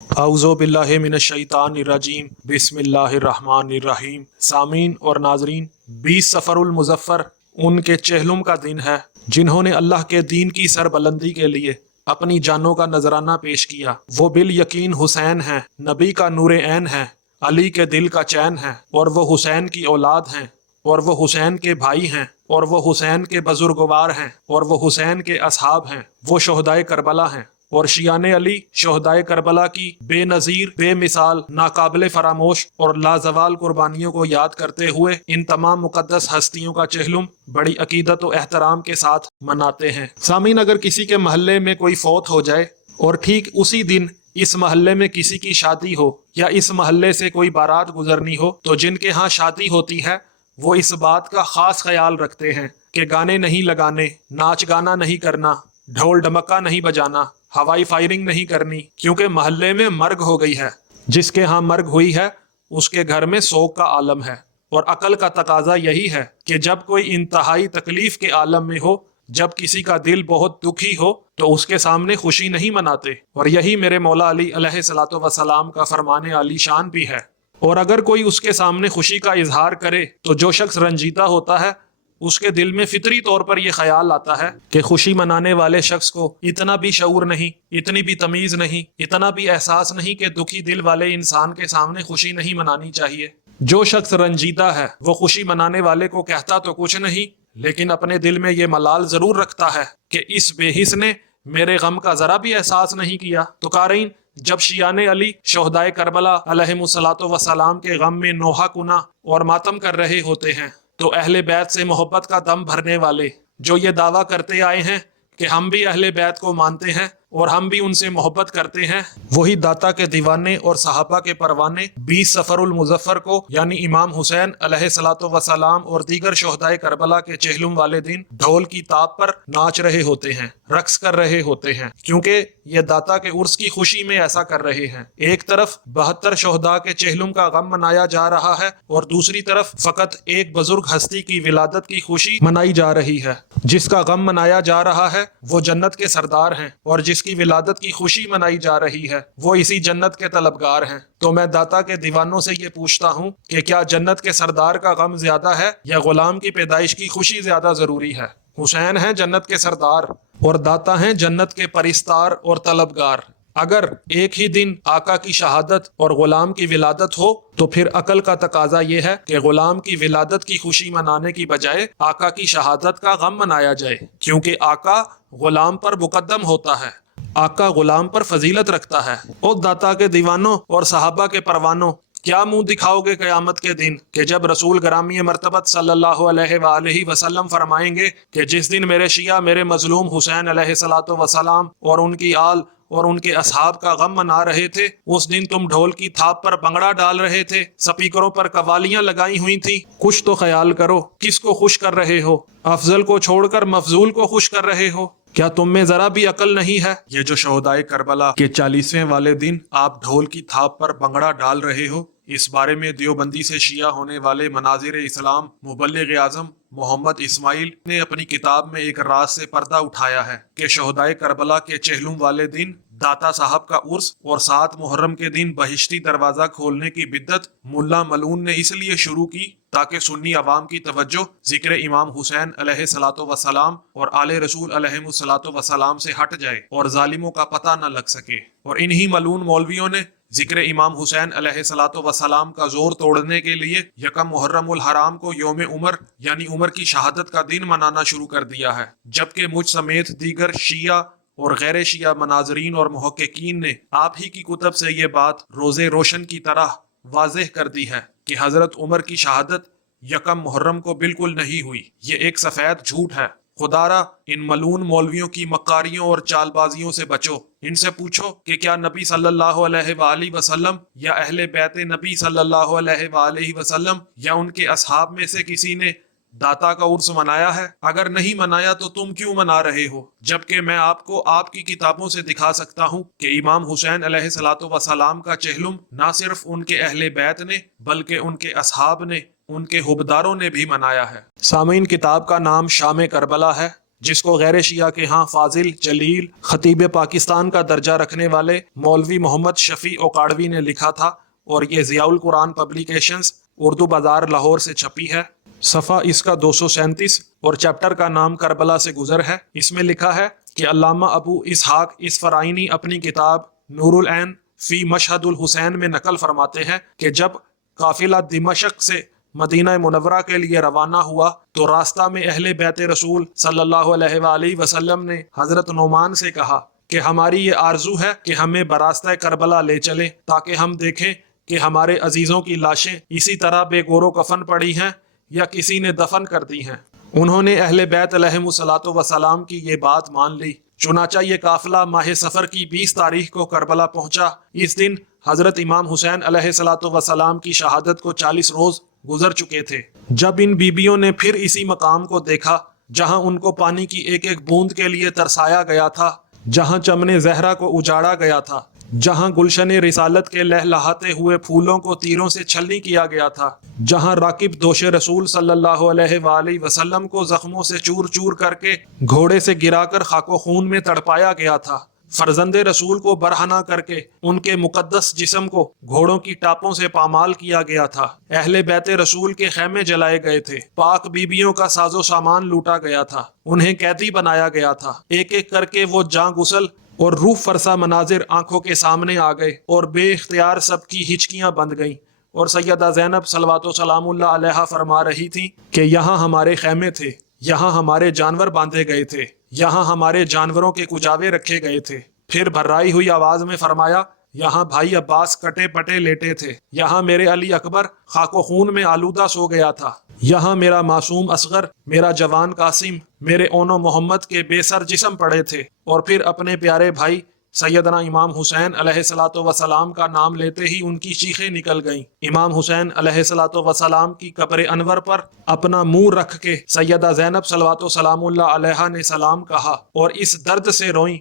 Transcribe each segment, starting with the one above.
اعوذ باللہ من الشیطان الرجیم بسم اللہ الرحمن الرحیم۔ سامعین اور ناظرین، 20 صفر المظفر ان کے چہلم کا دن ہے جنہوں نے اللہ کے دین کی سربلندی کے لیے اپنی جانوں کا نذرانہ پیش کیا۔ وہ بالیقین حسین ہیں، نبی کا نور عین ہیں، علی کے دل کا چین ہیں، اور وہ حسین کی اولاد ہیں، اور وہ حسین کے بھائی ہیں، اور وہ حسین کے بزرگوار ہیں، اور وہ حسین کے اصحاب ہیں، وہ شہدائے کربلا ہیں۔ اور شیعان علی شہدائے کربلا کی بے نظیر، بے مثال، ناقابل فراموش اور لازوال قربانیوں کو یاد کرتے ہوئے ان تمام مقدس ہستیوں کا چہلم بڑی عقیدت و احترام کے ساتھ مناتے ہیں۔ سامعین، اگر کسی کے محلے میں کوئی فوت ہو جائے اور ٹھیک اسی دن اس محلے میں کسی کی شادی ہو یا اس محلے سے کوئی بارات گزرنی ہو تو جن کے ہاں شادی ہوتی ہے وہ اس بات کا خاص خیال رکھتے ہیں کہ گانے نہیں لگانے، ناچ گانا نہیں کرنا، ڈھول ڈمکا نہیں بجانا، ہوائی فائرنگ نہیں کرنی، کیونکہ محلے میں مرگ ہو گئی ہے۔ جس کے ہاں مرگ ہوئی ہے اس کے گھر میں سوگ کا عالم ہے، اور عقل کا تقاضا یہی ہے کہ جب کوئی انتہائی تکلیف کے عالم میں ہو، جب کسی کا دل بہت دکھی ہو تو اس کے سامنے خوشی نہیں مناتے، اور یہی میرے مولا علی علیہ الصلوۃ والسلام کا فرمان عالی شان بھی ہے۔ اور اگر کوئی اس کے سامنے خوشی کا اظہار کرے تو جو شخص رنجیدہ ہوتا ہے اس کے دل میں فطری طور پر یہ خیال آتا ہے کہ خوشی منانے والے شخص کو اتنا بھی شعور نہیں، اتنی بھی تمیز نہیں، اتنا بھی احساس نہیں کہ دکھی دل والے انسان کے سامنے خوشی نہیں منانی چاہیے۔ جو شخص رنجیدہ ہے وہ خوشی منانے والے کو کہتا تو کچھ نہیں، لیکن اپنے دل میں یہ ملال ضرور رکھتا ہے کہ اس بے حس نے میرے غم کا ذرا بھی احساس نہیں کیا۔ تو قارئین، جب شیعان علی شہدائے کربلا علیہم الصلوۃ والسلام کے غم میں نوحہ کنا اور ماتم کر رہے ہوتے ہیں تو اہل بیت سے محبت کا دم بھرنے والے جو یہ دعویٰ کرتے آئے ہیں کہ ہم بھی اہل بیت کو مانتے ہیں اور ہم بھی ان سے محبت کرتے ہیں، وہی داتا کے دیوانے اور صحابہ کے پروانے 20 صفر المظفر کو یعنی امام حسین علیہ الصلوۃ والسلام اور دیگر شہدائے کربلا کے چہلم والے دن ڈھول کی تاب پر ناچ رہے ہوتے ہیں، رقص کر رہے ہوتے ہیں، کیونکہ یہ داتا کے عرس کی خوشی میں ایسا کر رہے ہیں۔ ایک طرف 72 شہداء کے چہلم کا غم منایا جا رہا ہے اور دوسری طرف فقط ایک بزرگ ہستی کی ولادت کی خوشی منائی جا رہی ہے۔ جس کا غم منایا جا رہا ہے وہ جنت کے سردار ہیں، اور جس کی ولادت کی خوشی منائی جا رہی ہے وہ اسی جنت کے طلبگار ہیں۔ تو میں داتا کے دیوانوں سے یہ پوچھتا ہوں کہ کیا جنت کے سردار کا غم زیادہ ہے یا غلام کی پیدائش کی خوشی زیادہ ضروری ہے؟ حسین ہیں جنت کے سردار اور داتا ہیں جنت کے پرستار اور طلبگار۔ اگر ایک ہی دن آقا کی شہادت اور غلام کی ولادت ہو تو پھر عقل کا تقاضا یہ ہے کہ غلام کی ولادت کی خوشی منانے کی بجائے آقا کی شہادت کا غم منایا جائے، کیونکہ آقا غلام پر مقدم ہوتا ہے، آقا غلام پر فضیلت رکھتا ہے۔ او داتا کے دیوانوں اور صحابہ کے پروانوں، کیا منہ دکھاؤ گے قیامت کے دن کہ جب رسول گرامی مرتبت صلی اللہ علیہ وآلہ وسلم فرمائیں گے کہ جس دن میرے شیعہ میرے مظلوم حسین علیہ الصلوۃ والسلام اور ان کی آل اور ان کے اصحاب کا غم منا رہے تھے، اس دن تم ڈھول کی تھاپ پر بنگڑا ڈال رہے تھے، سپیکروں پر قوالیاں لگائی ہوئی تھیں۔ کچھ تو خیال کرو، کس کو خوش کر رہے ہو؟ افضل کو چھوڑ کر مفضول کو خوش کر رہے ہو؟ کیا تم میں ذرا بھی عقل نہیں ہے؟ یہ جو شہدائے کربلا کے 40ویں والے دن آپ ڈھول کی تھاپ پر بنگڑا ڈال رہے ہو، اس بارے میں دیوبندی سے شیعہ ہونے والے مناظر اسلام مبلغ اعظم محمد اسماعیل نے اپنی کتاب میں ایک راز سے پردہ اٹھایا ہے کہ شہدائے کربلا کے چہلم والے دن داتا صاحب کا عرس اور 7 محرم کے دن بہشتی دروازہ کھولنے کی بدعت ملا ملعون نے اس لیے شروع کی تاکہ سنی عوام کی توجہ ذکر امام حسین علیہ الصلوۃ والسلام اور آل رسول علیہ الصلوۃ والسلام سے ہٹ جائے اور ظالموں کا پتہ نہ لگ سکے۔ اور انہی ملعون مولویوں نے ذکر امام حسین علیہ الصلوۃ والسلام کا زور توڑنے کے لیے یکم محرم الحرام کو یوم عمر یعنی عمر کی شہادت کا دن منانا شروع کر دیا ہے، جبکہ مجھ سمیت دیگر شیعہ اور غیر شیعہ مناظرین اور محققین نے آپ ہی کی کتب سے یہ بات روزے روشن کی طرح واضح کر دی ہے کہ حضرت عمر کی شہادت یکم محرم کو بالکل نہیں ہوئی۔ یہ ایک سفید جھوٹ ہے۔ خدا را ان ملعون مولویوں کی مکاریوں اور چال بازیوں سے بچو۔ ان سے پوچھو کہ کیا نبی صلی اللہ علیہ وآلہ وسلم یا اہل بیت نبی صلی اللہ علیہ وآلہ وسلم یا ان کے اصحاب میں سے کسی نے داتا کا عرس منایا ہے؟ اگر نہیں منایا تو تم کیوں منا رہے ہو؟ جبکہ میں آپ کو آپ کی کتابوں سے دکھا سکتا ہوں کہ امام حسین علیہ الصلوۃ والسلام کا چہلم نہ صرف ان کے اہل بیت نے بلکہ ان کے اصحاب نے، ان کے حبداروں نے بھی منایا ہے۔ سامعین، کتاب کا نام شام کربلا ہے۔ جس کو غیر شیعہ کے ہاں فاضل جلیل خطیب پاکستان کا درجہ رکھنے والے مولوی محمد شفیع اوکاڑوی نے لکھا تھا، اور یہ ضیاء القرآن پبلیکیشنز اردو بازار لاہور سے چھپی ہے۔ صفحہ اس کا 237 اور چیپٹر کا نام کربلا سے گزر ہے۔ اس میں لکھا ہے کہ علامہ ابو اسحاق اسفرائینی اپنی کتاب نور العین فی مشہد الحسین میں نقل فرماتے ہیں کہ جب قافلہ دمشق سے مدینہ منورہ کے لیے روانہ ہوا تو راستہ میں اہل بیت رسول صلی اللہ علیہ وآلہ وسلم نے حضرت نعمان سے کہا کہ ہماری یہ آرزو ہے کہ ہمیں براستہ کربلا لے چلیں تاکہ ہم دیکھیں کہ ہمارے عزیزوں کی لاشیں اسی طرح بے گور و کفن پڑی ہیں یا کسی نے دفن کر دی ہیں۔ انہوں نے اہل بیت علیہم الصلاۃ والسلام کی یہ بات مان لی۔ چنانچہ یہ قافلہ ماہ صفر کی 20 تاریخ کو کربلا پہنچا۔ اس دن حضرت امام حسین علیہ الصلاۃ والسلام کی شہادت کو 40 روز گزر چکے تھے۔ جب ان بیبیوں نے پھر اسی مقام کو دیکھا جہاں ان کو پانی کی ایک ایک بوند کے لیے ترسایا گیا تھا، جہاں چمن زہرا کو اجاڑا گیا تھا، جہاں گلشن رسالت کے لہلہاتے ہوئے پھولوں کو تیروں سے چھلنی کیا گیا تھا، جہاں راکب دوش رسول صلی اللہ علیہ وآلہ وسلم کو زخموں سے چور چور کر کے گھوڑے سے گرا کر خاک و خون میں تڑپایا گیا تھا، فرزند رسول کو برہنہ کر کے ان کے مقدس جسم کو گھوڑوں کی ٹاپوں سے پامال کیا گیا تھا، اہل بیت رسول کے خیمے جلائے گئے تھے، پاک بیبیوں کا ساز و سامان لوٹا گیا تھا، انہیں قیدی بنایا گیا تھا، ایک ایک کر کے وہ جاں غسل اور روح فرسا مناظر آنکھوں کے سامنے آ گئے اور بے اختیار سب کی ہچکیاں بند گئیں، اور سیدہ زینب صلوات و سلام اللہ علیہا فرما رہی تھی کہ یہاں ہمارے خیمے تھے، یہاں ہمارے جانور باندھے گئے تھے، یہاں ہمارے جانوروں کے کجاوے رکھے گئے تھے۔ پھر بھرائی ہوئی آواز میں فرمایا، یہاں بھائی عباس کٹے پٹے لیٹے تھے، یہاں میرے علی اکبر خاک و خون میں آلودہ سو گیا تھا، یہاں میرا معصوم اصغر، میرا جوان قاسم، میرے اونو محمد کے بے سر جسم پڑے تھے۔ اور پھر اپنے پیارے بھائی سیدنا امام حسین علیہ الصلاۃ والسلام کا نام لیتے ہی ان کی چیخیں نکل گئیں۔ امام حسین علیہ الصلاۃ والسلام کی قبر انور پر اپنا منہ رکھ کے سیدہ زینب صلوات و سلام اللہ علیہا نے سلام کہا اور اس درد سے روئیں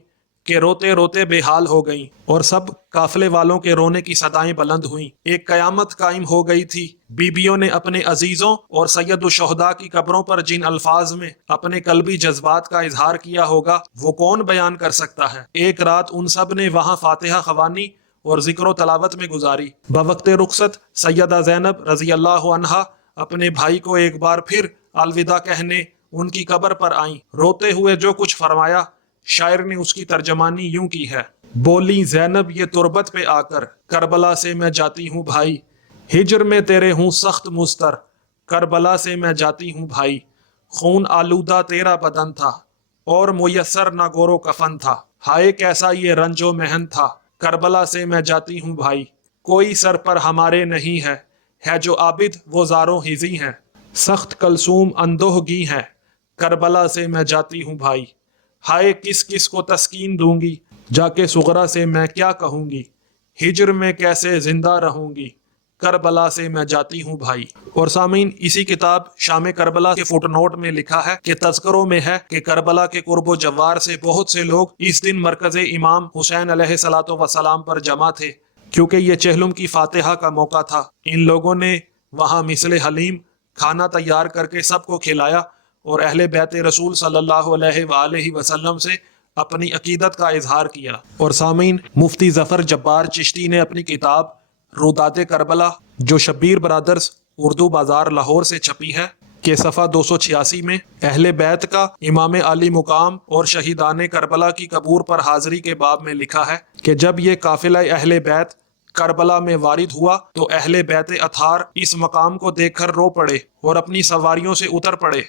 کہ روتے روتے بے حال ہو گئیں، اور سب قافلے والوں کے رونے کی صدائیں بلند ہوئیں۔ ایک قیامت قائم ہو گئی تھی۔ بیبیوں نے اپنے عزیزوں اور سید الشہداء کی قبروں پر جن الفاظ میں اپنے قلبی جذبات کا اظہار کیا ہوگا وہ کون بیان کر سکتا ہے۔ ایک رات ان سب نے وہاں فاتحہ خوانی اور ذکر و تلاوت میں گزاری۔ بوقت رخصت سیدہ زینب رضی اللہ عنہا اپنے بھائی کو ایک بار پھر الوداع کہنے ان کی قبر پر آئیں۔ روتے ہوئے جو کچھ فرمایا شاعر نے اس کی ترجمانی یوں کی ہے، بولی زینب یہ تربت پہ آ کر، کربلا سے میں جاتی ہوں بھائی، ہجر میں تیرے ہوں سخت مضطر، کربلا سے میں جاتی ہوں بھائی، خون آلودہ تیرا بدن تھا اور میسر نہ گور و کفن تھا، ہائے کیسا یہ رنج و محن تھا، کربلا سے میں جاتی ہوں بھائی، کوئی سر پر ہمارے نہیں ہے جو عابد وہ زاروں ہزی ہیں، سخت کلثوم اندوہ گی ہیں، کربلا سے میں جاتی ہوں بھائی، ہائے کس کس کو تسکین دوں گی، جا کے صغرا سے میں کیا کہوں گی، ہجر میں کیسے زندہ رہوں گی، کربلا سے میں جاتی ہوں بھائی۔ اور سامعین، اسی کتاب شام کربلا کے فٹ نوٹ میں لکھا ہے کہ تذکروں میں ہے کہ کربلا کے قرب و جوار سے بہت سے لوگ اس دن مرکز امام حسین علیہ الصلاۃ والسلام پر جمع تھے، کیونکہ یہ چہلم کی فاتحہ کا موقع تھا۔ ان لوگوں نے وہاں مثل حلیم کھانا تیار کر کے سب کو کھلایا اور اہل بیت رسول صلی اللہ علیہ وآلہ وسلم سے اپنی عقیدت کا اظہار کیا۔ اور سامعین، مفتی ظفر جبار چشتی نے اپنی کتاب رودات کربلا جو شبیر برادرز اردو بازار لاہور سے چھپی ہے کہ صفحہ 286 میں اہل بیت کا امام عالی مقام اور شہیدان کربلا کی قبور پر حاضری کے باب میں لکھا ہے کہ جب یہ قافلہ اہل بیت کربلا میں وارد ہوا تو اہل بیت اطہار اس مقام کو دیکھ کر رو پڑے اور اپنی سواریوں سے اتر پڑے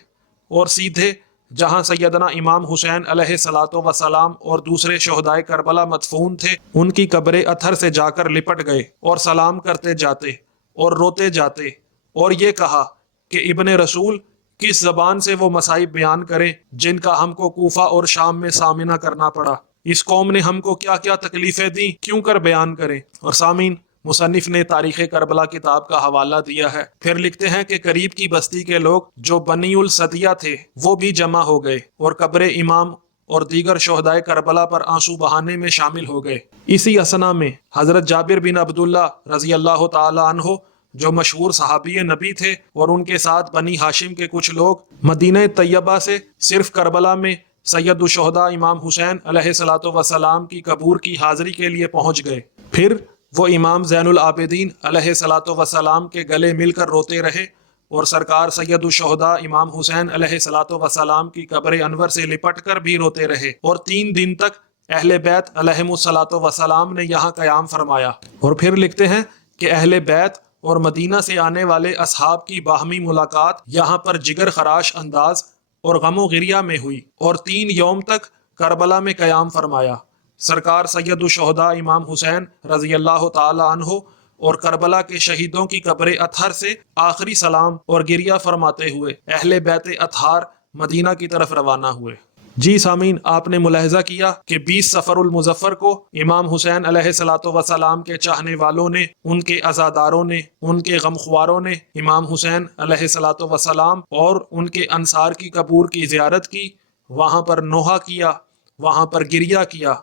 اور سیدھے جہاں سیدنا امام حسین علیہ الصلاۃ والسلام اور دوسرے شہدائے کربلا مدفون تھے ان کی قبر اطہر سے جا کر لپٹ گئے اور سلام کرتے جاتے اور روتے جاتے اور یہ کہا کہ ابن رسول کس زبان سے وہ مصائب بیان کریں جن کا ہم کو کوفہ اور شام میں سامنا کرنا پڑا، اس قوم نے ہم کو کیا کیا تکلیفیں دیں، کیوں کر بیان کریں۔ اور سامعین، مصنف نے تاریخ کربلا کتاب کا حوالہ دیا ہے۔ پھر لکھتے ہیں کہ قریب کی بستی کے لوگ جو بنی الصدیہ تھے وہ بھی جمع ہو گئے اور قبر امام اور دیگر شہدائے کربلا پر آنسو بہانے میں شامل ہو گئے۔ اسی اثنا میں حضرت جابر بن عبداللہ رضی اللہ تعالی عنہ جو مشہور صحابی نبی تھے، اور ان کے ساتھ بنی ہاشم کے کچھ لوگ مدینہ طیبہ سے صرف کربلا میں سید الشہداء امام حسین علیہ الصلوۃ والسلام کی قبور کی حاضری کے لیے پہنچ گئے۔ پھر وہ امام زین العابدین علیہ الصلوۃ والسلام کے گلے مل کر روتے رہے، اور سرکار سید الشہداء امام حسین علیہ الصلوۃ والسلام کی قبر انور سے لپٹ کر بھی روتے رہے، اور 3 دن تک اہل بیت علیہم الصلوۃ والسلام نے یہاں قیام فرمایا۔ اور پھر لکھتے ہیں کہ اہل بیت اور مدینہ سے آنے والے اصحاب کی باہمی ملاقات یہاں پر جگر خراش انداز اور غم و غریہ میں ہوئی، اور 3 یوم تک کربلا میں قیام فرمایا۔ سرکار سید الشہداء امام حسین رضی اللہ تعالی عنہ اور کربلا کے شہیدوں کی قبر اطہر سے آخری سلام اور گریہ فرماتے ہوئے اہل بیت اطہار مدینہ کی طرف روانہ ہوئے۔ جی سامعین، آپ نے ملاحظہ کیا کہ 20 صفر المظفر کو امام حسین علیہ الصلوۃ والسلام کے چاہنے والوں نے، ان کے عزاداروں نے، ان کے غمخواروں نے امام حسین علیہ الصلوۃ والسلام اور ان کے انصار کی قبور کی زیارت کی، وہاں پر نوحہ کیا، وہاں پر گریہ کیا،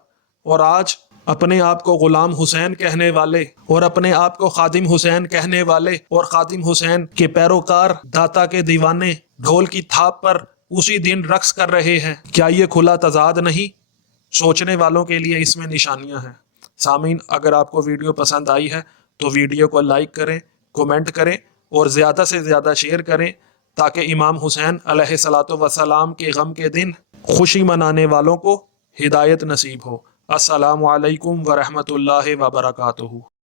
اور آج اپنے آپ کو غلام حسین کہنے والے اور اپنے آپ کو خادم حسین کہنے والے اور خادم حسین کے پیروکار، داتا کے دیوانے ڈھول کی تھاپ پر اسی دن رقص کر رہے ہیں۔ کیا یہ کھلا تضاد نہیں؟ سوچنے والوں کے لیے اس میں نشانیاں ہیں۔ سامعین، اگر آپ کو ویڈیو پسند آئی ہے تو ویڈیو کو لائک کریں، کومنٹ کریں اور زیادہ سے زیادہ شیئر کریں، تاکہ امام حسین علیہ الصلوۃ والسلام کے غم کے دن خوشی منانے والوں کو ہدایت نصیب ہو۔ السلام علیکم ورحمۃ اللہ وبرکاتہ۔